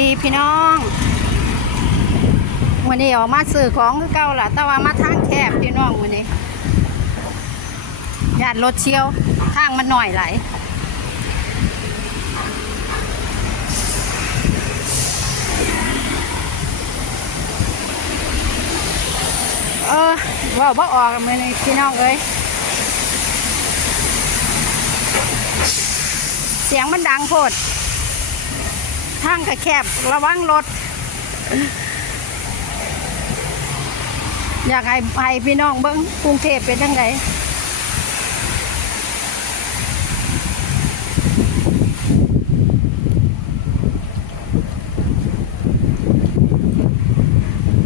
ดีพี่น้องวันนี้ออกมาซื้อของคือเก่าล่ะ แต่ว่ามาทางแคบพี่น้องวันนี้ญาติรถเชียวทางมันหน่อยไหลยเออว่าบ่ออกมือนี้พี่น้องเอ้ยเสียงมันดังโพด ทางก็แคบระวังรถ อยากให้ให้พี่น้องเบิ้งกรุงเทพเป็นยังไง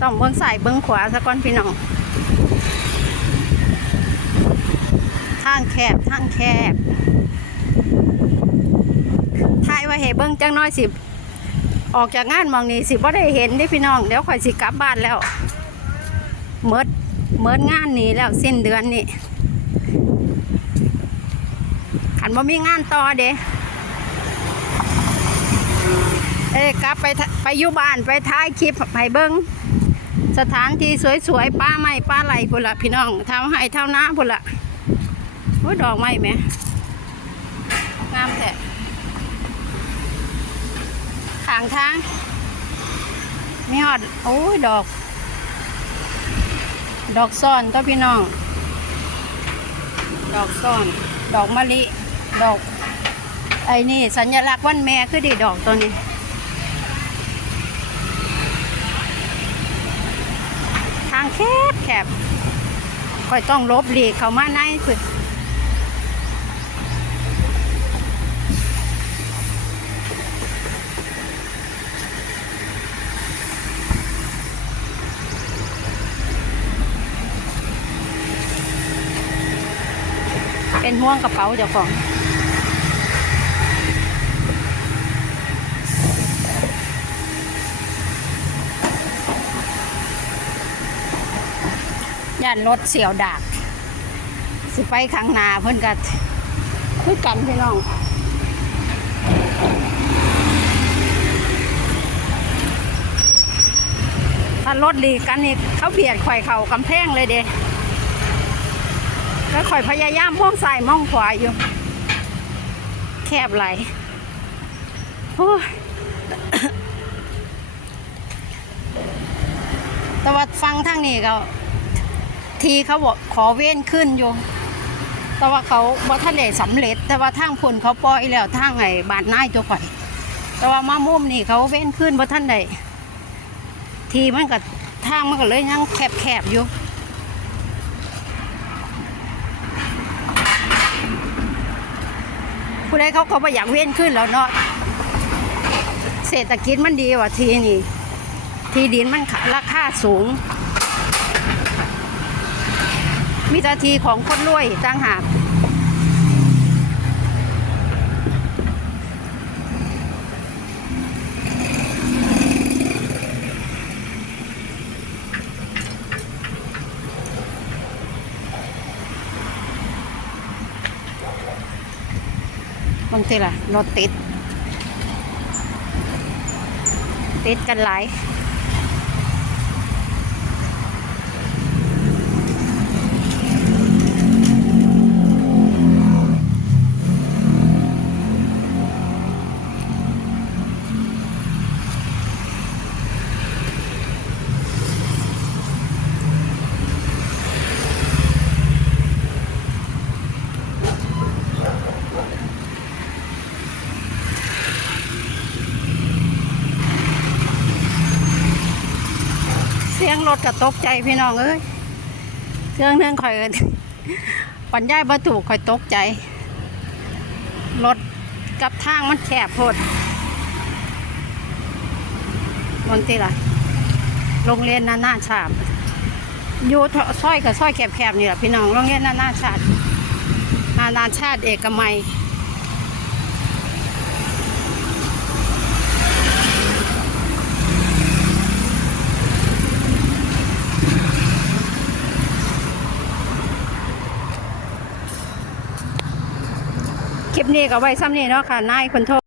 ต้องเบิ้งใส่เบิ้งขวาซะก่อนพี่น้อง ทางแคบทางแคบถ่ายไว้ให้เบิ้งจังน้อยสิ ออกจากงานมองนี้สิบ่ได้เห็นเด้พี่น้องเดี๋ยวข่อยสิกลับบ้านแล้วเมิดเมิดงานนี้แล้วสิ้นเดือนนี้ขันบ่มีงานต่อเด้เอ้กลับไปไปอยู่บ้านไปถ่ายคลิปให้เบิ่งสถานที่สวยๆป้าไม้ป้าไหลพุ่นละพี่น้องเท่าให้เท่าน้าพุ่นละโอ้ดอกไม้แหมงามแท้ ขางทางมีหอดโอ้ยดอก ดอกซ่อนก็พี่น้อง ดอกซ่อน ดอกมะลิ ดอก ไอ้นี่ สัญลักษณ์วันแม่คือดีดอกตัวนี้ ทางแคบแคบค่อยต้องลบหลีกเข้ามาในสุด เป็นห่วงกระเป๋าเจ้าของย่านรถเสียวดาก สิไปข้างหน้าเพิ่นกัดคือกันพี่น้องถ้ารถดีกันนี่เขาเบียดข่อยเข่ากำแพงเลยเด้ แล้วข่อยพยายามมองซ้ายมองขวาอยู่ แคบไหลโอ้แต่ว่าฟังทางนี้ก็ ทีเขาบอกขอเว้นขึ้นอยู่ แต่ว่าเขาบ่ทันได้สำเร็จ แต่ว่าทางพุ่นเขาปล่อยแล้วทางไอ้บาดนนายตัวข่อย แต่ว่ามามุมนี่เขาเว้นขึ้นบ่ทันได้ทีมันก็ทางมันก็เลยยังแคบๆอยู่ ผู้ใดเขาก็บ่อยากเว้นขึ้นแล้วเนาะเศรษฐกิจมันดีว่ะทีนี่ที่ดินมันราคาสูง มีแต่ทีของคนรวยต่างหาก บางทีล่ะรถติด ติดกันหลาย งรถก็ตกใจพี่น้องเอ้ยเสียงหนึงข่อยปัญญาบรถูกข่อยตกใจ รถกับทางมันแคบโพดบางทีล่ะ โรงเรียนนานาชาติอยู่ซอยกับซอยแคบๆนี่แหละพี่น้อง โรงเรียนนานาชาตินานาชาติเอกมัย นี้ก็ไว้ซ้ำนี้เนาะค่ะ นายคนโทษ